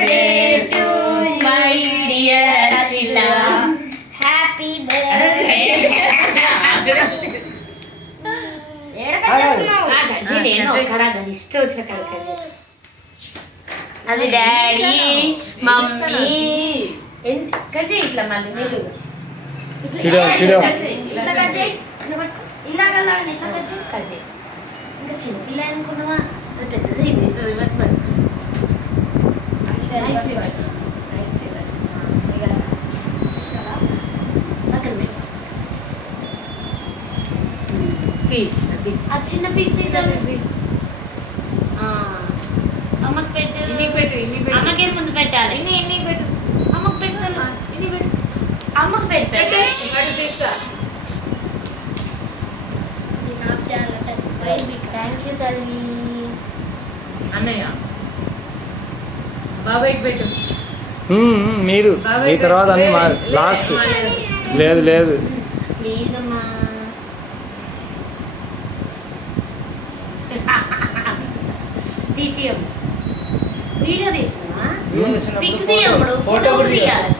Birthday to my dear శిలా. Happy birthday. అది daddy mummy cut చేయి ఇట్లా మళ్ళీ నిలువు ఇంకా చిన్నపిల్ల అనుకున్నావా అది పెద్దది ఇది రివర్స్ పడి ఆ చిన్న పీస్ అమ్మకి పెట్టు అమ్మకి ముందు పెట్టాలి అమ్మకి పెట్టాలి అమ్మకి పెట్టు థ్యాంక్ యూ తల్లి. అన్నయ్య బాబాయ్కి పెట్టు. మీరు మీ తర్వాత అన్ని మా లాస్ట్. లేదు లేదు ప్లీజ్ అమ్మా. తీయం వీడియో తీస్తున్నా పిక్ తీయప్పుడు ఫోటో తీయాలి.